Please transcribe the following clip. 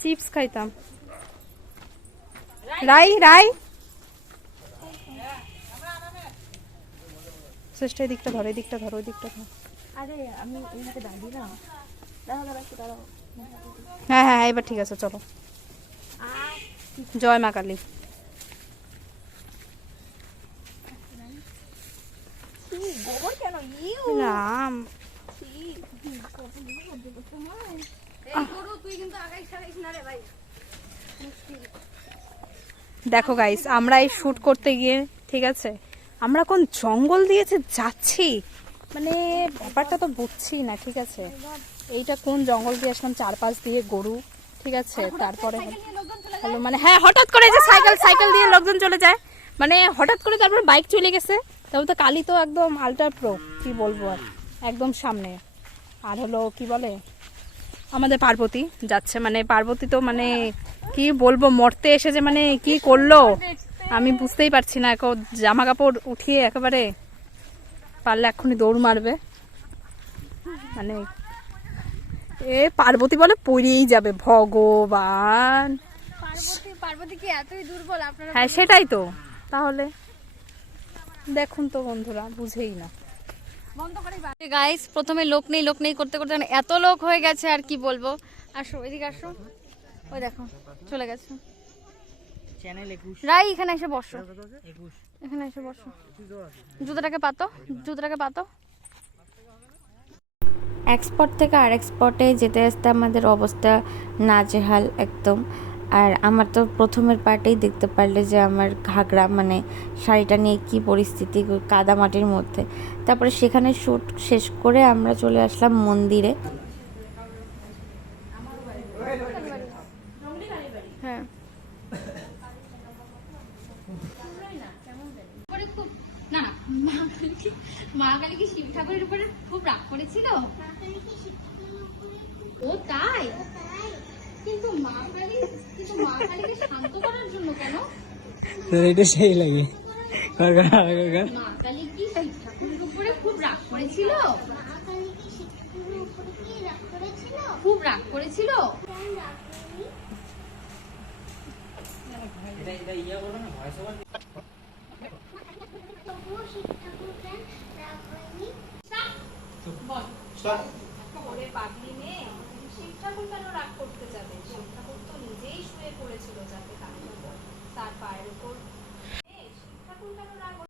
Chips খাইতাম। রাই রাই চেষ্টা, দিকটা ধরো, দিকটা ধরো, ওই দিকটা ধরো। আরে আমি এইদিকে দাঁড়িয়ে না, দাঁড়াও একটু দাঁড়াও। হ্যাঁ হ্যাঁ এবার ঠিক আছে, চলো। জয় মা কালী। গোবর কেন রাম, দেখো গাইস, আমরা এই শুট করতে গিয়ে, ঠিক আছে, আমরা কোন জঙ্গল দিয়েছে যাচ্ছি, মানে ব্যাপারটা তো বুঝছি না, ঠিক আছে। এইটা কোন জঙ্গল দিয়ে আসলাম, চারপাশ দিয়ে গরু, ঠিক আছে। তারপরে হলো মানে হ্যাঁ, হঠাৎ করে যে সাইকেল দিয়ে লোকজন চলে যায়, মানে হঠাৎ করে তারপর বাইক চলে গেছে। তবে তো কালী তো একদম আল্ট্রা প্রো, কি বলবো আর, একদম সামনে। আর হলো কি বলে, আমাদের পার্বতী যাচ্ছে, মানে পার্বতী তো মানে কি বলবো, মরতে এসে যে মানে কি করলো আমি বুঝতেই পারছি না। এখন জামা কাপড় উঠিয়ে একেবারে পারলে এক্ষুনি দৌড় মারবে, মানে এ পার্বতী বলে পড়েই যাবে, ভগবান। পার্বতী কি এতই দুর্বল আপনারা? হ্যাঁ সেটাই তো, তাহলে দেখুন তো বন্ধুরা, বুঝেই না। গাইস প্রথমে লোক নেই করতে করতে এত লোক হয়ে গেছে, আর কি বলবো। আসো এদিকে আসো, ওই দেখো চলে গেছে। রাই এখানে এসে বসো, এখানে এসে বসো, জুতোটাকে পাতো। এক স্পট থেকে আরেক স্পটে যেতে আসতে আমাদের অবস্থা নাজেহাল একদম। আর আমার তো প্রথমের পার্টেই দেখতে পারলে যে আমার ঘাগরা মানে শাড়িটা নিয়ে কি পরিস্থিতি, কাদা মাটির মধ্যে। তারপরে সেখানে শ্যুট শেষ করে আমরা চলে আসলাম মন্দিরে। হ্যাঁ না মা কালী কি শিব ঠাকুরের উপরে খুব রাগ করেছিল? ও তাই? কিন্তু মা কালীকে শান্ত করার জন্য কেন? এটা সেই লাগে। মা কালী কি শিব ঠাকুরের উপরে খুব রাগ করেছিল? খুব রাগ করেছিল? পাগলি মেয়ে, শিব ঠাকুর কেন রাগ করতে যাবে? শিব ঠাকুর তো নিজেই শুয়ে পড়েছিল যাতে তার পায়ের